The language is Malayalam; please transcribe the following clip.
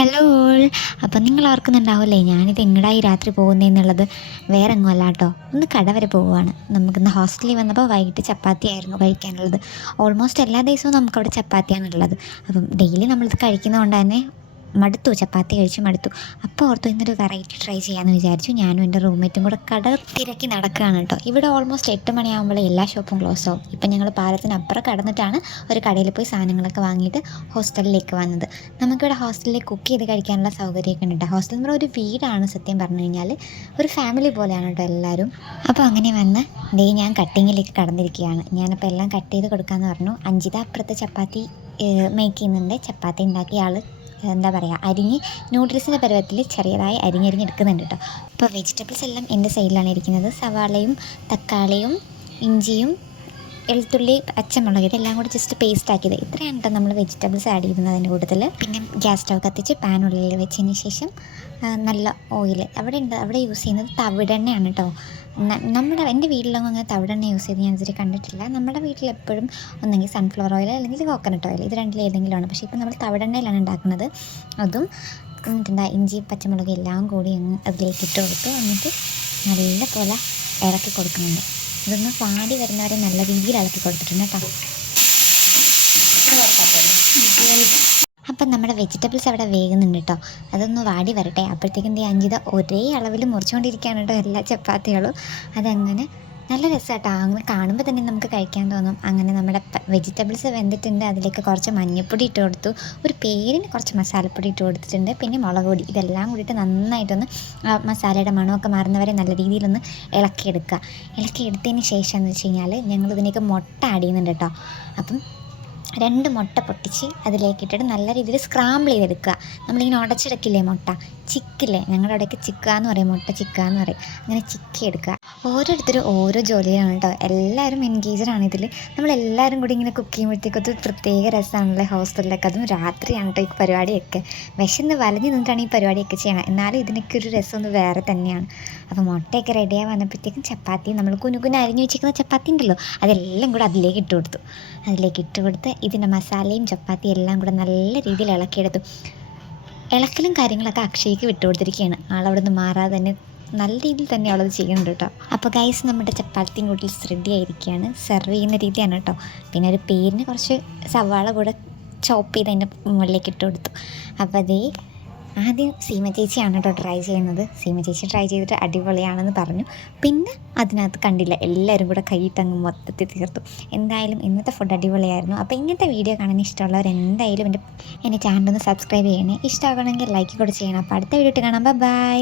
ഹലോ ഓൾ അപ്പം നിങ്ങൾ ഓർക്കുന്നുണ്ടാവില്ലേ ഞാനിത് എങ്ങടായി രാത്രി പോകുന്നതെന്നുള്ളത് വേറെ എങ്ങും അല്ല കേട്ടോ ഒന്ന് കട വരെ പോവുകയാണ് നമുക്കിന്ന് ഹോസ്റ്റലിൽ വന്നപ്പോൾ വൈകിട്ട് ചപ്പാത്തി ആയിരുന്നു കഴിക്കാനുള്ളത്. ഓൾമോസ്റ്റ് എല്ലാ ദിവസവും നമുക്കവിടെ ചപ്പാത്തിയാണുള്ളത്. അപ്പം ഡെയിലി നമ്മളിത് കഴിക്കുന്നതുകൊണ്ട് തന്നെ മടുത്തു ചപ്പാത്തി കഴിച്ച് മടുത്തു. അപ്പോൾ ഓർത്തു ഇന്നൊരു വെറൈറ്റി ട്രൈ ചെയ്യാമെന്ന് വിചാരിച്ചു. ഞാനും എന്റെ റൂംമേറ്റും കൂടെ കട തിരക്കി നടക്കുകയാണ് കേട്ടോ. ഇവിടെ ഓൾമോസ്റ്റ് എട്ട് മണിയാകുമ്പോൾ എല്ലാ ഷോപ്പും ക്ലോസ് ആവും. ഇപ്പം ഞങ്ങൾ പാലത്തിനപ്പുറം കടന്നിട്ടാണ് ഒരു കടയിൽ പോയി സാധനങ്ങളൊക്കെ വാങ്ങിയിട്ട് ഹോസ്റ്റലിലേക്ക് വന്നത്. നമുക്കിവിടെ ഹോസ്റ്റലിൽ കുക്ക് ചെയ്ത് കഴിക്കാനുള്ള സൗകര്യമൊക്കെ ഉണ്ട് ഹോസ്റ്റൽ എന്ന് ഒരു വീടാണ് സത്യം പറഞ്ഞു കഴിഞ്ഞാൽ ഒരു ഫാമിലി പോലെയാണ് കേട്ടോ എല്ലാവരും. അപ്പോൾ അങ്ങനെ വന്ന് ദേ ഞാൻ കട്ടിങ്ങിലേക്ക് കടന്നിരിക്കുകയാണ്. ഞാനപ്പോൾ എല്ലാം കട്ട് ചെയ്ത് കൊടുക്കാമെന്ന് പറഞ്ഞു. അഞ്ചിത അപ്പുറത്തെ ചപ്പാത്തി മേക്ക് ചെയ്യുന്നുണ്ട്. ചപ്പാത്തി ഉണ്ടാക്കിയ ആൾ എന്താ പറയുക അരിഞ്ഞ് നൂഡിൽസിന്റെ പരുവത്തിൽ ചെറിയതായി അരിഞ്ഞരിഞ്ഞെടുക്കുന്നുണ്ട് കേട്ടോ അപ്പോൾ വെജിറ്റബിൾസ് എല്ലാം എന്റെ സൈഡിലാണ് ഇരിക്കുന്നത്. സവാളയും തക്കാളിയും ഇഞ്ചിയും വെളുത്തുള്ളി പച്ചമുളക് ഇതെല്ലാം കൂടി ജസ്റ്റ് പേസ്റ്റ് ആക്കിയത്. ഇത്രയാണ് കേട്ടോ നമ്മൾ വെജിറ്റബിൾസ് ആഡ് ചെയ്യുന്നത് അതിന്റെ കൂട്ടത്തിൽ പിന്നെ ഗ്യാസ് സ്റ്റവ് കത്തിച്ച് പാൻ ഉള്ളിൽ വെച്ചതിന് ശേഷം നല്ല ഓയിൽ അവിടെ ഉണ്ട് അവിടെ യൂസ് ചെയ്യുന്നത് തവിടെണ്ണയാണ് കേട്ടോ നമ്മുടെ എന്റെ വീട്ടിലൊന്നും അങ്ങനെ തവിടെണ്ണ യൂസ് ചെയ്ത് ഞാൻ ഇതുവരെ കണ്ടിട്ടില്ല. നമ്മുടെ വീട്ടിൽ എപ്പോഴും ഒന്നെങ്കിൽ സൺഫ്ലവർ ഓയിൽ അല്ലെങ്കിൽ കോക്കനട്ട് ഓയിൽ ഇത് രണ്ടിൽ ഏതെങ്കിലും ആണ് പക്ഷേ ഇപ്പോൾ നമ്മൾ തവിടെണ്ണയിലാണ് ഉണ്ടാക്കുന്നത്. അതും എന്നിട്ടുണ്ടാ ഇഞ്ചി പച്ചമുളക് എല്ലാം കൂടി അങ്ങ് അതിലേക്ക് ഇട്ട് കൊടുത്ത് എന്നിട്ട് നല്ലപോലെ ഇളക്കി കൊടുക്കുന്നുണ്ട്. ഇതൊന്ന് പാടി വരുന്നവരെ നല്ല രീതിയിൽ ഇളക്കി കൊടുത്തിട്ടുണ്ട് കേട്ടോ. അപ്പം നമ്മുടെ വെജിറ്റബിൾസ് അവിടെ വേകുന്നുണ്ട് കേട്ടോ. അതൊന്ന് വാടി വരട്ടെ. അപ്പോഴത്തേക്കും ദേ അഞ്ചിത ഒരേ അളവിൽ മുറിച്ചുകൊണ്ടിരിക്കുകയാണ് കേട്ടോ. എല്ലാ ചപ്പാത്തികളും. അതങ്ങനെ നല്ല രസമാട്ടോ അങ്ങനെ കാണുമ്പോൾ തന്നെ നമുക്ക് കഴിക്കാൻ തോന്നും. അങ്ങനെ നമ്മുടെ വെജിറ്റബിൾസ് വെന്തിട്ടുണ്ട്. അതിലേക്ക് കുറച്ച് മഞ്ഞൾപ്പൊടി ഇട്ട് കൊടുത്തു. ഒരു പേരിന് കുറച്ച് മസാലപ്പൊടി ഇട്ട് കൊടുത്തിട്ടുണ്ട്. പിന്നെ മുളക് പൊടി. ഇതെല്ലാം കൂടിയിട്ട് നന്നായിട്ടൊന്ന് മസാലയുടെ മണമൊക്കെ മാറുന്നവരെ നല്ല രീതിയിലൊന്ന് ഇളക്കിയെടുക്കുക. ഇളക്കിയെടുത്തതിന് ശേഷം എന്ന് വെച്ച് കഴിഞ്ഞാൽ ഞങ്ങൾ ഇതിലേക്ക് മുട്ട ആഡ് ചെയ്യുന്നുണ്ട് കേട്ടോ. അപ്പം രണ്ട് മുട്ട പൊട്ടിച്ച് അതിലേക്ക് ഇട്ടിട്ട് നല്ല രീതിയിൽ സ്ക്രാമ്പിൾ ചെയ്തെടുക്കുക. നമ്മളിങ്ങനെ ഉടച്ചെടുക്കില്ലേ മുട്ട? ചിക്കില്ലേ? ഞങ്ങളുടെ അവിടെയൊക്കെ ചിക്ക എന്ന് പറയും മുട്ട ചിക്ക എന്ന് പറയും. അങ്ങനെ ചിക്കി എടുക്കുക. ഓരോരുത്തരും ഓരോ ജോലിയാണ് കേട്ടോ. എല്ലാവരും എൻഗേജഡ് ആണ് ഇതിൽ നമ്മളെല്ലാവരും കൂടി ഇങ്ങനെ കുക്ക് ചെയ്യുമ്പോഴത്തേക്കും അത് പ്രത്യേക രസമാണല്ലേ ഹോസ്റ്റലിലൊക്കെ അതും രാത്രിയാണ് കേട്ടോ ഈ പരിപാടിയൊക്കെ. വിശന്ന് വലഞ്ഞ് നിന്നിട്ടാണ് ഈ പരിപാടിയൊക്കെ ചെയ്യണം എന്നാലും ഇതിനൊക്കെ ഒരു രസം വേറെ തന്നെയാണ്. അപ്പോൾ മുട്ടയൊക്കെ റെഡിയായി വന്നപ്പോഴത്തേക്കും ചപ്പാത്തി നമ്മൾ കുനു കുന അരിഞ്ഞു വെച്ചിരിക്കുന്ന ചപ്പാത്തി ഉണ്ടല്ലോ അതെല്ലാം കൂടെ അതിലേക്ക് ഇട്ട് കൊടുത്തു. അതിലേക്ക് ഇട്ട് കൊടുത്ത് ഇതിന്റെ മസാലയും ചപ്പാത്തി എല്ലാം കൂടെ നല്ല രീതിയിൽ ഇളക്കിയെടുത്തു. ഇളക്കലും കാര്യങ്ങളൊക്കെ അക്ഷയ്ക്ക് വിട്ടു കൊടുത്തിരിക്കുകയാണ്. ആളവിടെ നിന്ന് മാറാതെ തന്നെ നല്ല രീതിയിൽ തന്നെ അവളത് ചെയ്യുന്നുണ്ട് കേട്ടോ. അപ്പോൾ ഗൈസ് നമ്മുടെ ചപ്പാത്തിയും നൂഡിൽസ് റെഡി ആയിരിക്കുകയാണ്. സെർവ് ചെയ്യുന്ന രീതിയാണ് കേട്ടോ. പിന്നെ ഒരു പേരിന് കുറച്ച് സവാള കൂടെ ചോപ്പ് ചെയ്ത് അതിന്റെ മുകളിലേക്ക് ഇട്ട് കൊടുത്തു. അപ്പോൾ അതേ ആദ്യം സീമ ചേച്ചിയാണ് കേട്ടോ ട്രൈ ചെയ്യുന്നത്. സീമ ചേച്ചി ട്രൈ ചെയ്തിട്ട് അടിപൊളിയാണെന്ന് പറഞ്ഞു. പിന്നെ അതിനകത്ത് കണ്ടില്ല എല്ലാവരും കൂടെ കൈയിട്ടങ്ങ് മൊത്തത്തിൽ തീർത്തു. എന്തായാലും ഇന്നത്തെ ഫുഡ് അടിപൊളിയായിരുന്നു. അപ്പോൾ ഇങ്ങനത്തെ വീഡിയോ കാണാൻ ഇഷ്ടമുള്ളവർ എന്തായാലും എന്റെ എന്റെ ചാനൽ ഒന്ന് സബ്സ്ക്രൈബ് ചെയ്യണേ. ഇഷ്ടമാകണമെങ്കിൽ ലൈക്ക് കൂടെ ചെയ്യണം. അപ്പോൾ അടുത്ത വീഡിയോ കാണാം. ബൈ